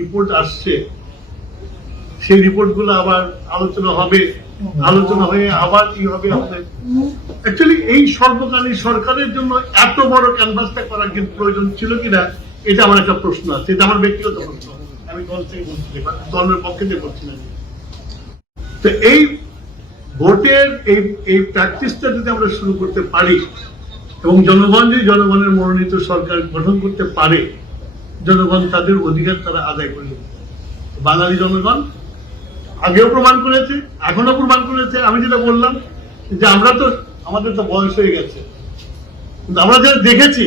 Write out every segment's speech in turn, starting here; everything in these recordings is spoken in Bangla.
রিপোর্ট আসছে, সেই রিপোর্টগুলো আবার আলোচনা হবে। আলোচনা হয়ে আবার কি হবে আমাদের? অ্যাকচুয়ালি এই সর্বকালীন সরকারের জন্য এত বড় ক্যানভাসটা করার কিন্তু প্রয়োজন ছিল কিনা, এটা আমার একটা প্রশ্ন আছে। এটা আমার ব্যক্তিগত প্রশ্ন। আমি দল থেকে বলছি দলের পক্ষে দিয়ে বলছি না। তো এই ভোটের, এই এই প্র্যাকটিসটা যদি আমরা শুরু করতে পারি, এবং জনগণ যদি জনগণের মনোনীত সরকার গঠন করতে পারে জনগণ তাদের অধিকার তারা আদায় করে। বাঙালি জনগণ আগেও প্রমাণ করেছে এখনও প্রমাণ করেছে। আমি যেটা বললাম যে আমরা তো, আমাদের তো বয়স হয়ে গেছে। কিন্তু আমরা যেটা দেখেছি,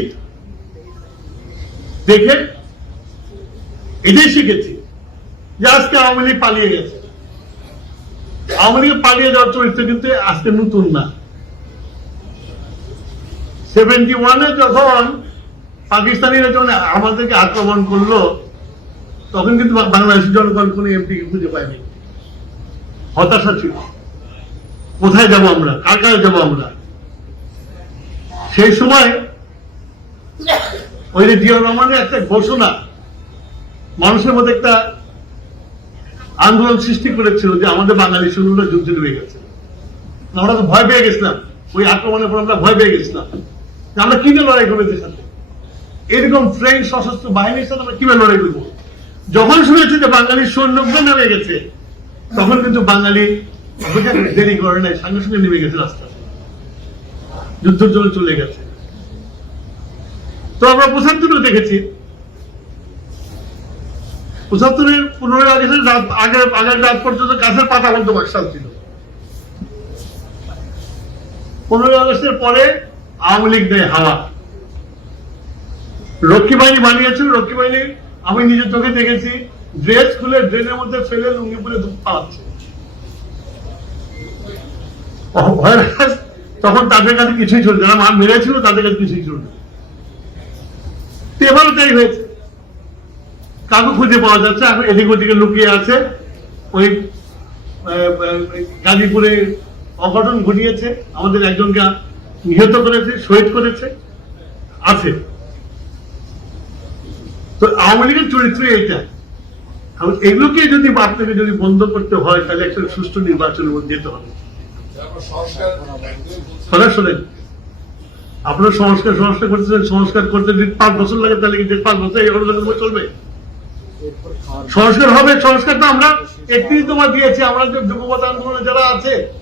দেখে এটাই শিখেছি যে আজকে আওয়ামী লীগ পালিয়ে গেছে। আওয়ামী লীগ পালিয়ে যাওয়ার চরিত্র কিন্তু আজকে নতুন না। সেভেন্টি ওয়ানে যখন পাকিস্তানিরা যখন আমাদেরকে আক্রমণ করল, তখন কিন্তু বাংলাদেশের জনগণ কোন এমপি খুঁজে পায়নি। হতাশা ছিল। কোথায় যাব আমরা? কার কাছে যাব আমরা? সেই সময় ওই যে রহমানের একটা ঘোষণা মানুষের মধ্যে একটা আন্দোলন সৃষ্টি করেছিল যে আমাদের বাঙালি সৈন্যরা যুদ্ধে নেমে গেছে। আমরা তো ভয় পেয়ে গেছিলাম। ওই আক্রমণের পর আমরা ভয় পেয়ে গেছিলাম। আমরা কীভাবে লড়াই সাথে এরকম ফ্রেঞ্চ সশস্ত্র বাহিনীর সাথে আমরা কীভাবে লড়াই করব? যখন শুনেছি যে বাঙালি সৈন্যরা নেমে গেছে, তখন কিন্তু বাঙালি দেরি করে নাই, সঙ্গে সঙ্গে নেমে গেছে রাস্তা। যুদ্ধের জন্য চলে গেছে। তো আমরা পঁচাত্তরে দেখেছি। পঁচাত্তরের পনেরোই আগস্টের রাত আগের আগের রাত পর্যন্ত গাছের পাতা বলতে বাকশাল ছিল। পনেরোই আগস্টের পরে আওয়ামী লীগ দেয় হাওয়া। রক্ষী বাহিনী বানিয়েছিল রক্ষী বাহিনী আমি নিজের চোখে দেখেছি। ড্রেস খুলে ড্রেনের মধ্যে ফেলে লুঙ্গি পরে পালাচ্ছে তখন তাদের কাছে কিছুই ছিল না। মার মেরেছিল, তাদের কাছে কিছুই ছিল না। এবারও তাই হয়েছে। কাকু খুঁজে পাওয়া যাচ্ছে, এখন এদিক ওদিকে লুকিয়ে আছে। ওই গাজীপুরে অঘটন ঘটিয়েছে। আমাদের একজনকে নিহত করেছে, শহীদ করেছে। আছে। তো আওয়ামী লীগের চরিত্র এইটা। এখন এগুলোকে যদি আপনাকে যদি বন্ধ করতে হয়, তাহলে একটা সুষ্ঠু নির্বাচনের মধ্যে যেতে হবে। আপনার সংস্কার সংস্কার করতেছেন, সংস্কার করতে যদি পাঁচ বছর লাগে, তাহলে কি যে পাঁচ বছর এগারো বছর চলবে। সংস্কার হবে, সংস্কার তো আমরা একত্রিশ তোমার দিয়েছি, আমরা যে যুবপথ আন্দোলনে যারা আছে,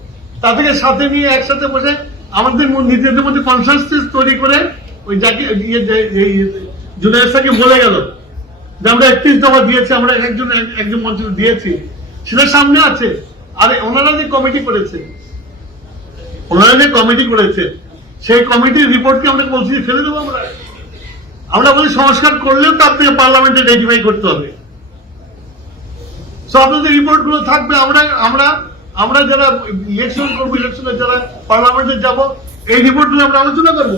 তাদেরকে সাথে নিয়ে একসাথে বসে আমাদের নিজেদের মধ্যে কনসাসনেস তৈরি করে ওই যাকে ইয়ে যে- এই জুনায়দ সাহেবকে বলে গেল যে আমরা একত্রিশ দফা দিয়েছি, আমরা একজন একজন মন্ত্রী দিয়েছি। সেটা সামনে আছে। আর ওনারা যে কমিটি করেছে, ওনারা যে কমিটি করেছে, সেই কমিটির রিপোর্টকে আমরা বলছি ফেলে দেবো আমরা? আমরা বলি সংস্কার করলেও তো আপনাকে পার্লামেন্টে রেটিফাই করতে হবে। সো আপনাদের রিপোর্টগুলো থাকবে। আমরা আমরা আমরা যারা ইলেকশন করব ইলেকশনে যারা পার্লামেন্টে যাব, এই রিপোর্টগুলো আমরা আলোচনা করব।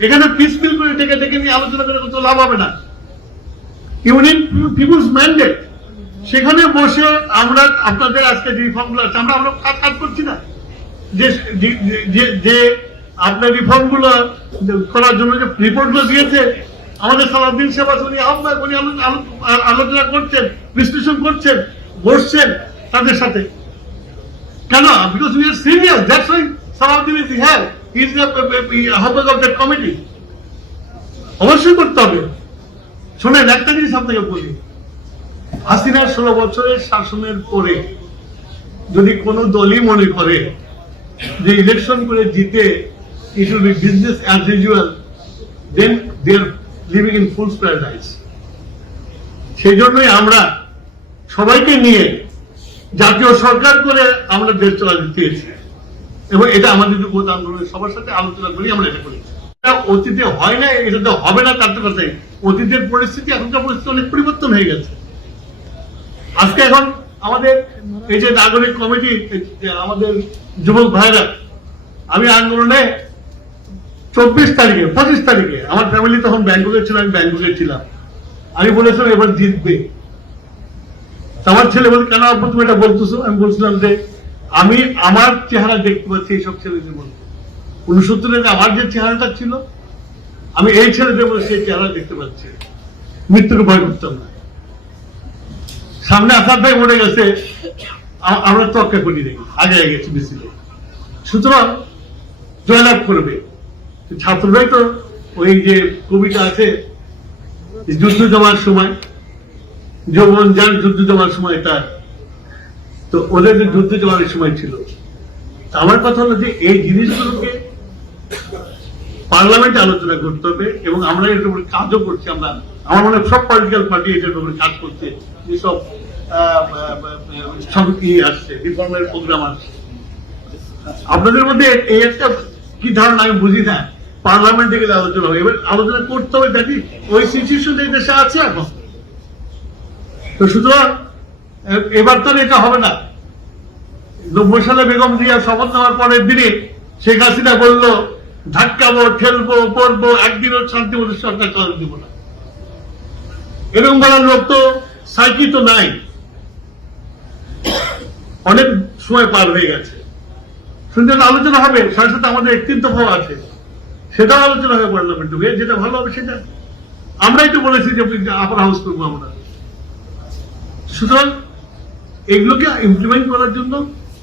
এখানে পিস পিল করে ডেকে ডেকে নিয়ে আলোচনা করে কোনো লাভ হবে না। ইউনিট পিপুলস ম্যান্ডেট সেখানে বসে আমরা আপনাদের আজকে যে রিফর্মগুলো আছে, আমরা আমরা কাজ কাজ করছি না। যে, যে- আপনার রিফর্মগুলো করার জন্য যে রিপোর্টগুলো দিয়েছে, আমাদের সালাউদ্দিন সেবা উনি আহ্বায়ক, উনি আলো- আলো- আলোচনা করছেন, বিশ্লেষণ করছেন, বসছেন তাদের সাথে। কেন? Because we are serious that's why Salauddin is have অবশ্যই করতে হবে। শোনেন, একটা জিনিস আপনাকে বলি। হাসিনার ষোলো বছরের শাসনের পরে যদি দলই মনে করে যে ইলেকশন করে জিতে it will be business as usual then living in full সেই জন্যই আমরা সবাইকে নিয়ে জাতীয় সরকার করে আমরা দেশ চালাতে চেয়েছি। এবং এটা আমাদের যুবত আন্দোলনের সবার সাথে আলোচনা করি আমরা এটা করেছি। অতীতে হয় না, এটা তো হবে না, তার তো কথাই অতীতের পরিস্থিতি, এখনকার পরিস্থিতি অনেক পরিবর্তন হয়ে গেছে। আজকে এখন আমাদের এই যে নাগরিক কমিটি আমাদের যুবক ভাইরা, আমি আন্দোলনে চব্বিশ তারিখে, পঁচিশ তারিখে, আমার ফ্যামিলি তখন ব্যাংককে ছিল, আমি ব্যাংককে ছিলাম। আমি বলেছিলাম, এবার জিতবে। আমার ছেলে বলে কেন তুমি এটা বলতেছো? আমি বলছিলাম যে আমি আমার চেহারা দেখতে পাচ্ছি এইসব ছেলেদের মধ্যে। উনসত্তরের আমার যে চেহারাটা ছিল, আমি এই ছেলেদের মধ্যে সেই চেহারা দেখতে পাচ্ছি। মৃত্যুকে ভয় করতাম না। সামনে আসার ভাই মনে গেছে আমরা তক্কা করি নাই। আগে গেছি মিছিলে সুতরাং জয়লাভ করবে। ছাত্ররাই তো ওই যে কবিতা আছে, যুদ্ধ জমার সময়, যৌবন যার যুদ্ধ জমার সময় তার তো ওদের যুদ্ধ জমার সময় ছিল। আমার কথা হলো যে এই জিনিসগুলোকে পার্লামেন্টে আলোচনা করতে হবে এবং আমরা এটার উপরে কাজও করছি, আমরা আমার মনে হয় সব পলিটিক্যাল পার্টি এটার উপরে কাজ করছে যেসব কি আসছে রিফর্মের প্রোগ্রাম আসছে। আপনাদের মধ্যে এই একটা কি ধারণা আমি বুঝি না। পার্লামেন্টে গেলে আলোচনা হবে, এবার আলোচনা করতে হবে দেখি ওই সিচুয়েশন দেশে আছে এখন। তো সুতরাং এবার তো এটা হবে না। নব্বই সালে বেগম জিয়া শপথ নেওয়ার পরের দিনে শেখ হাসিনা বলল ধাক্কাবো ঠেলবো পড়ব, একদিনও শান্তি মতো সরকার চলতে দিব না। এরকম বলার লোক তো সাইকি তো নাই। অনেক সময় পার হয়ে গেছে। সুন্দর আলোচনা হবে। সাথে সাথে আমাদের একত্রিশ দফাও আছে। সেটাও আলোচনা হবে পার্লামেন্টে হয়ে যেটা ভালো হবে সেটা। আমরাই তো বলেছি যে আপার হাউস করব আমরা। সুতরাং এগুলোকে ইমপ্লিমেন্ট করার জন্য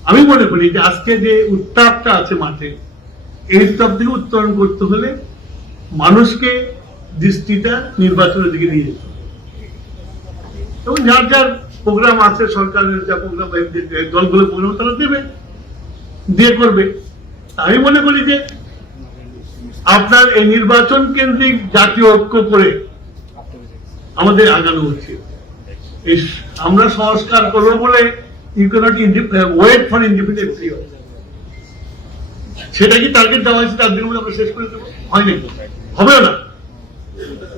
আমি মনে করি যে আজকে যে উত্তাপটা আছে মাঠে, এই উত্তাপ থেকে উত্তরণ করতে হলে মানুষকে দৃষ্টিটা নির্বাচনের দিকে নিয়ে যেতে এবং যার যার প্রোগ্রাম আছে, সরকারের যা প্রোগ্রাম দলগুলো প্রোগ্রাম তারা দেবে, দিয়ে করবে। আমি মনে করি যে আপনার এই নির্বাচন কেন্দ্রিক জাতীয় ঐক্য করে আমাদের আগানো উচিত। আমরা সংস্কার করব বলে ওয়েট ফর ইন্ডিপেন্ডেন্ট সেটা কি টার্গেট দেওয়া হয়েছে তার মধ্যে আমরা শেষ করে দেবো? না।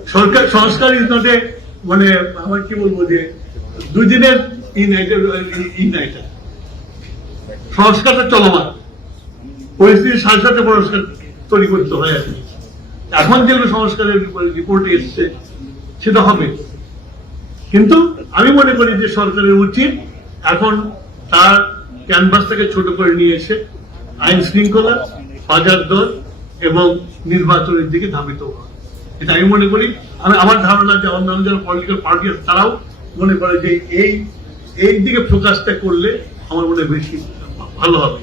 সরকার সংস্কার ইজ মানে আমার কি বলব যে দুই দিনের ইন ইন সংস্কারটা চলমান। পরিস্থিতির সাথে সাথে সংস্কার তৈরি করতে হয় আর। এখন যেগুলো সংস্কারের রিপোর্ট এসছে, সেটা হবে। কিন্তু আমি মনে করি যে সরকারের উচিত এখন তার ক্যানভাসটাকে ছোট করে নিয়ে এসে আইন শৃঙ্খলা, বাজার দর এবং নির্বাচনের দিকে ধাবিত হওয়া। এটা আমি মনে করি। আমি আমার ধারণা যে অন্যান্য যারা পলিটিক্যাল পার্টি আছে, তারাও মনে করে যে এই এই দিকে ফোকাসটা করলে আমার মনে বেশি ভালো হবে।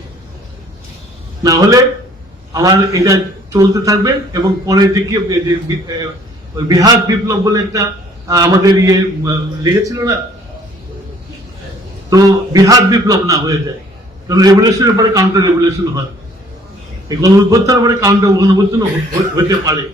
না হলে আমার এটা চলতে থাকবে এবং পরে ওই বিহার বিপ্লব বলে একটা আমাদের ইয়ে লেগেছিল না? তো বিহার বিপ্লব না হয়ে যায়। কারণ রেভলিউশনের পরে কাউন্টার রেভলিউশন হয়। এই গণ পরে কাউন্টার গণ হতে পারে।